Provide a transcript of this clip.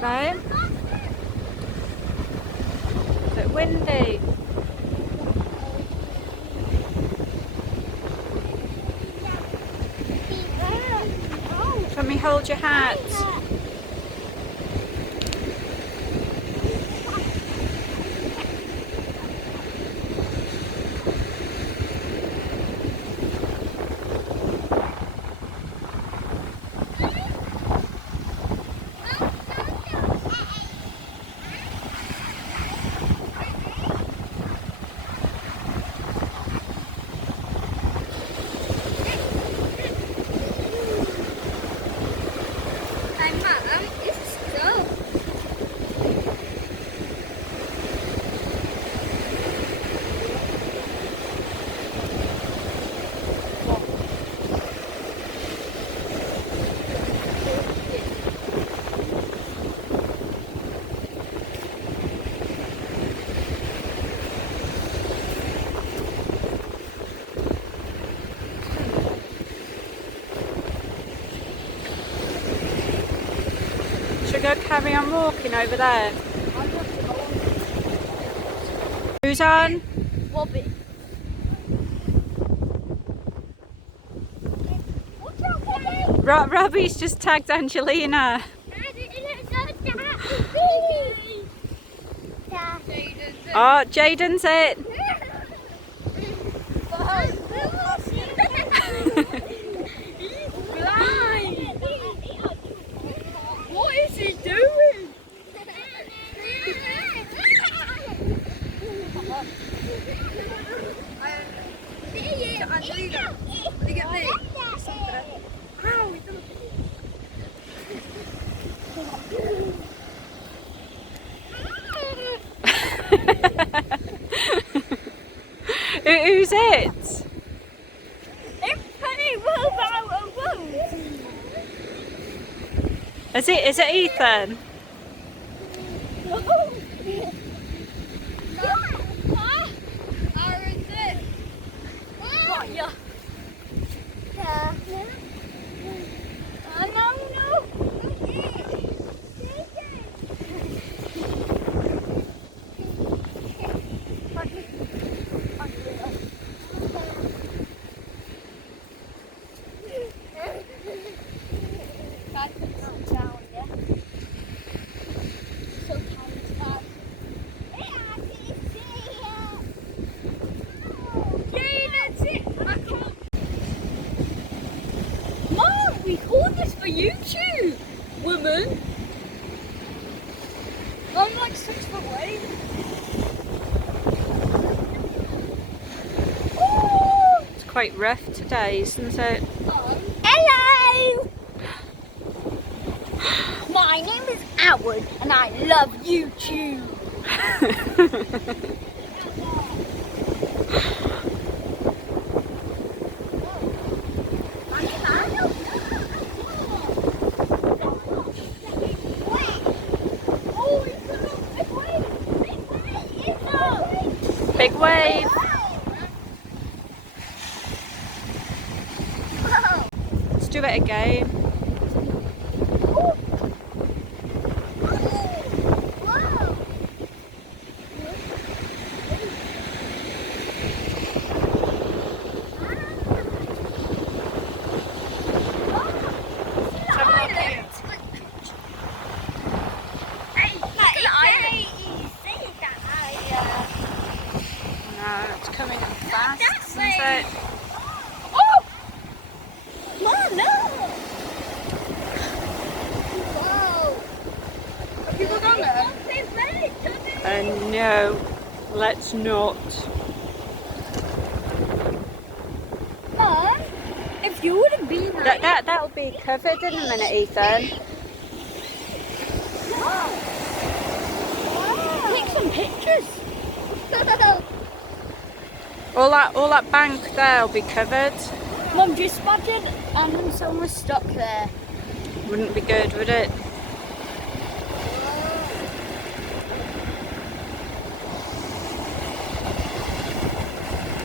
Babe? Is it windy? Let me hold your hat. Should we go carry on walking over there? Who's on? Bobby. Robbie's just tagged Angelina. Oh, Jaden's it. What is he doing? Angelina, look at me. Who's it? Is it Ethan? YouTube, woman. I'm like 6 foot away. Oh, it's quite rough today, isn't it? Hello. My name is Howard, and I love YouTube. Big wave. Let's do it again. It's coming in fast, isn't it? Oh! Mom, no! Whoa! Have people gone there? No, let's not. Mom, if you would have been like... That'll be covered in a minute, Ethan. Wow. Take some pictures. All that bank there will be covered. Mum, just imagine someone was stuck there. Wouldn't be good, would it?